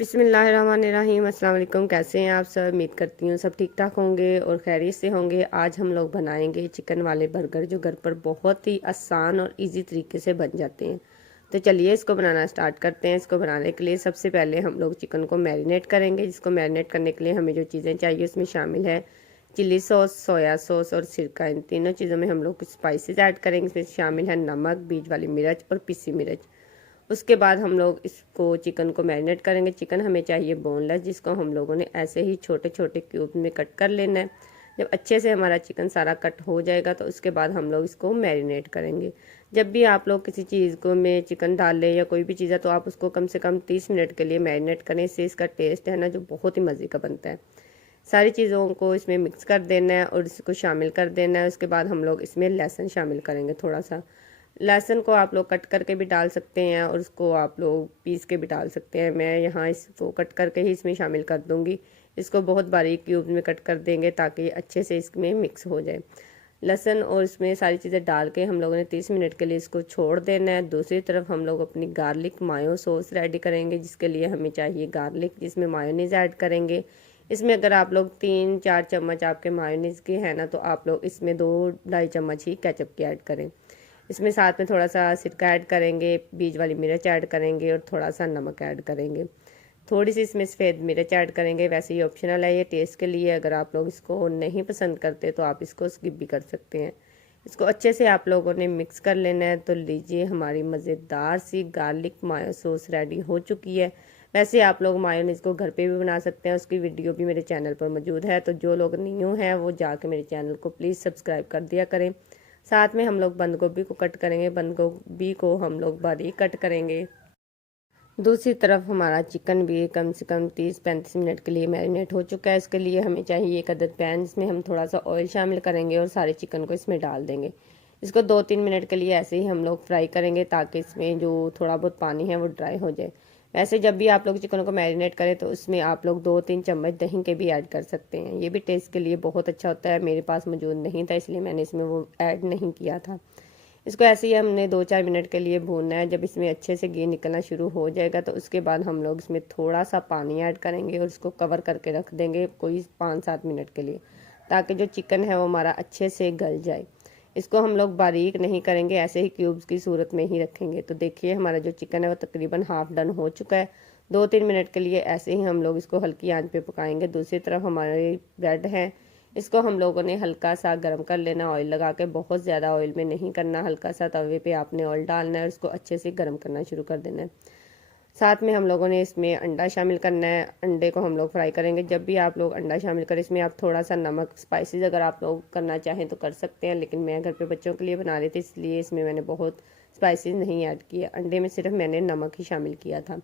बिस्मिल्लाहिर्रहमानिर्रहीम। अस्सलाम वालेकुम। कैसे हैं आप सब? उम्मीद करती हूँ सब ठीक ठाक होंगे और खैरियत से होंगे। आज हम लोग बनाएंगे चिकन वाले बर्गर जो घर पर बहुत ही आसान और इजी तरीके से बन जाते हैं। तो चलिए इसको बनाना स्टार्ट करते हैं। इसको बनाने के लिए सबसे पहले हम लोग चिकन को मैरिनेट करेंगे। जिसको मैरिनेट करने के लिए हमें जो चीज़ें चाहिए उसमें शामिल है चिली सॉस, सोया सॉस और सिरका। इन तीनों चीज़ों में हम लोग कुछ स्पाइसेस ऐड करेंगे। इसमें शामिल है नमक, बीज वाली मिर्च और पिसी मिर्च। उसके बाद हम लोग इसको चिकन को मैरिनेट करेंगे। चिकन हमें चाहिए बोनलेस, जिसको हम लोगों ने ऐसे ही छोटे छोटे क्यूब में कट कर लेना है। जब अच्छे से हमारा चिकन सारा कट हो जाएगा तो उसके बाद हम लोग इसको मैरिनेट करेंगे। जब भी आप लोग किसी चीज़ को में चिकन डाल लें या कोई भी चीज़ है तो आप उसको कम से कम 30 मिनट के लिए मैरिनेट करें। इससे इसका टेस्ट है ना जो बहुत ही मज़े का बनता है। सारी चीज़ों को इसमें मिक्स कर देना है और इसको शामिल कर देना है। उसके बाद हम लोग इसमें लहसुन शामिल करेंगे। थोड़ा सा लहसुन को आप लोग कट करके भी डाल सकते हैं और उसको आप लोग पीस के भी डाल सकते हैं। मैं यहाँ इसको कट करके ही इसमें शामिल कर दूँगी। इसको बहुत बारीक क्यूब में कट कर देंगे ताकि अच्छे से इसमें मिक्स हो जाए। लहसुन और इसमें सारी चीज़ें डाल के हम लोगों ने 30 मिनट के लिए इसको छोड़ देना है। दूसरी तरफ हम लोग अपनी गार्लिक मायो सॉस रेडी करेंगे, जिसके लिए हमें चाहिए गार्लिक, जिसमें मायोनीज़ ऐड करेंगे। इसमें अगर आप लोग 3-4 चम्मच आपके मायोनीज़ के हैं ना तो आप लोग इसमें 2-2.5 चम्मच ही केचप की ऐड करें। इसमें साथ में थोड़ा सा सिरका ऐड करेंगे, बीज वाली मिर्च ऐड करेंगे और थोड़ा सा नमक ऐड करेंगे। थोड़ी सी इसमें सफ़ेद मिर्च ऐड करेंगे। वैसे ये ऑप्शनल है, ये टेस्ट के लिए। अगर आप लोग इसको नहीं पसंद करते तो आप इसको स्किप भी कर सकते हैं। इसको अच्छे से आप लोगों ने मिक्स कर लेना है। तो लीजिए हमारी मज़ेदार सी गार्लिक मायो सॉस रेडी हो चुकी है। वैसे आप लोग मायोनीज़ को घर पे भी बना सकते हैं, उसकी वीडियो भी मेरे चैनल पर मौजूद है। तो जो लोग न्यू हैं वो जाके मेरे चैनल को प्लीज़ सब्सक्राइब कर दिया करें। साथ में हम लोग बंद गोभी को कट करेंगे। बंद गोभी को हम लोग बारीक कट करेंगे। दूसरी तरफ हमारा चिकन भी कम से कम 30-35 मिनट के लिए मैरिनेट हो चुका है। इसके लिए हमें चाहिए एक अदद पैन, जिसमें हम थोड़ा सा ऑयल शामिल करेंगे और सारे चिकन को इसमें डाल देंगे। इसको 2-3 मिनट के लिए ऐसे ही हम लोग फ्राई करेंगे ताकि इसमें जो थोड़ा बहुत पानी है वो ड्राई हो जाए। वैसे जब भी आप लोग चिकन को मैरिनेट करें तो उसमें आप लोग 2-3 चम्मच दही के भी ऐड कर सकते हैं। ये भी टेस्ट के लिए बहुत अच्छा होता है। मेरे पास मौजूद नहीं था इसलिए मैंने इसमें वो ऐड नहीं किया था। इसको ऐसे ही हमने 2-4 मिनट के लिए भूनना है। जब इसमें अच्छे से घी निकलना शुरू हो जाएगा तो उसके बाद हम लोग इसमें थोड़ा सा पानी ऐड करेंगे और इसको कवर करके रख देंगे कोई 5-7 मिनट के लिए, ताकि जो चिकन है वो हमारा अच्छे से गल जाए। इसको हम लोग बारीक नहीं करेंगे, ऐसे ही क्यूब्स की सूरत में ही रखेंगे। तो देखिए हमारा जो चिकन है वो तकरीबन हाफ डन हो चुका है। 2-3 मिनट के लिए ऐसे ही हम लोग इसको हल्की आंच पे पकाएंगे। दूसरी तरफ हमारे ब्रेड है, इसको हम लोगों ने हल्का सा गर्म कर लेना ऑयल लगा के। बहुत ज़्यादा ऑयल में नहीं करना, हल्का सा तवे पे आपने ऑयल डालना है और इसको अच्छे से गर्म करना शुरू कर देना है। साथ में हम लोगों ने इसमें अंडा शामिल करना है। अंडे को हम लोग फ्राई करेंगे। जब भी आप लोग अंडा शामिल करें इसमें आप थोड़ा सा नमक, स्पाइसेस अगर आप लोग करना चाहें तो कर सकते हैं, लेकिन मैं घर पे बच्चों के लिए बना रही थी इसलिए इसमें मैंने बहुत स्पाइसेस नहीं ऐड किए। अंडे में सिर्फ मैंने नमक ही शामिल किया था।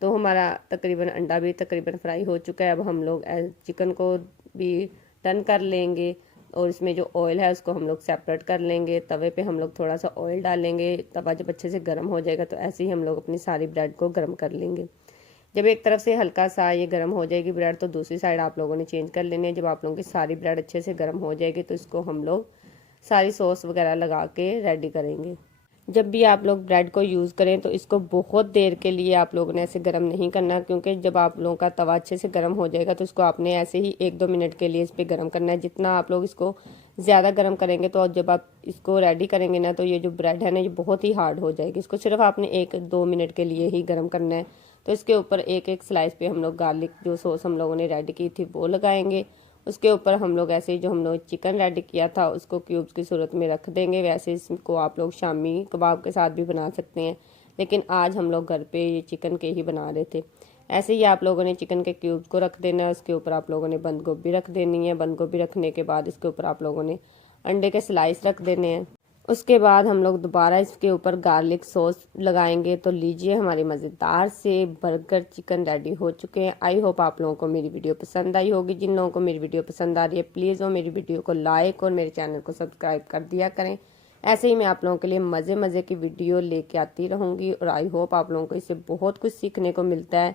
तो हमारा तकरीबन अंडा भी तकरीबन फ्राई हो चुका है। अब हम लोग चिकन को भी टर्न कर लेंगे और इसमें जो ऑयल है उसको हम लोग सेपरेट कर लेंगे। तवे पे हम लोग थोड़ा सा ऑयल डालेंगे। तवा जब अच्छे से गर्म हो जाएगा तो ऐसे ही हम लोग अपनी सारी ब्रेड को गर्म कर लेंगे। जब एक तरफ से हल्का सा ये गर्म हो जाएगी ब्रेड तो दूसरी साइड आप लोगों ने चेंज कर लेनी है। जब आप लोगों की सारी ब्रेड अच्छे से गर्म हो जाएगी तो इसको हम लोग सारी सॉस वगैरह लगा के रेडी करेंगे। जब भी आप लोग ब्रेड को यूज़ करें तो इसको बहुत देर के लिए आप लोगों ने ऐसे गर्म नहीं करना, क्योंकि जब आप लोगों का तवा अच्छे से गर्म हो जाएगा तो इसको आपने ऐसे ही 1-2 मिनट के लिए इस पर गर्म करना है। जितना आप लोग इसको ज़्यादा गर्म करेंगे तो जब आप इसको रेडी करेंगे ना तो ये जो ब्रेड है ना ये बहुत ही हार्ड हो जाएगी। इसको सिर्फ आपने 1-2 मिनट के लिए ही गर्म करना है। तो इसके ऊपर एक एक स्लाइस पे हम लोग गार्लिक जो सॉस हम लोगों ने रेडी की थी वो लगाएंगे। उसके ऊपर हम लोग ऐसे ही जो हम लोग चिकन रेडी किया था उसको क्यूब्स की सूरत में रख देंगे। वैसे इसको आप लोग शामी कबाब के साथ भी बना सकते हैं, लेकिन आज हम लोग घर पे ये चिकन के ही बना रहे थे। ऐसे ही आप लोगों ने चिकन के क्यूब्स को रख देना है। उसके ऊपर आप लोगों ने बंद गोभी रख देनी है। बंद गोभी रखने के बाद इसके ऊपर आप लोगों ने अंडे के स्लाइस रख देने हैं। उसके बाद हम लोग दोबारा इसके ऊपर गार्लिक सॉस लगाएंगे। तो लीजिए हमारी मज़ेदार से बर्गर चिकन रेडी हो चुके हैं। आई होप आप लोगों को मेरी वीडियो पसंद आई होगी। जिन लोगों को मेरी वीडियो पसंद आ रही है प्लीज़ वो मेरी वीडियो को लाइक और मेरे चैनल को सब्सक्राइब कर दिया करें। ऐसे ही मैं आप लोगों के लिए मज़े मज़े की वीडियो लेके आती रहूँगी और आई होप आप लोगों को इससे बहुत कुछ सीखने को मिलता है।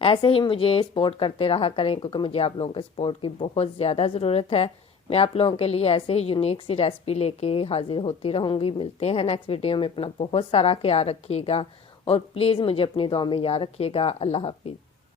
ऐसे ही मुझे सपोर्ट करते रहा करें, क्योंकि मुझे आप लोगों के सपोर्ट की बहुत ज़्यादा ज़रूरत है। मैं आप लोगों के लिए ऐसे ही यूनिक सी रेसिपी लेके हाजिर होती रहूँगी। मिलते हैं नेक्स्ट वीडियो में। अपना बहुत सारा ख्याल रखिएगा और प्लीज़ मुझे अपनी दुआ में याद रखिएगा। अल्लाह हाफिज़।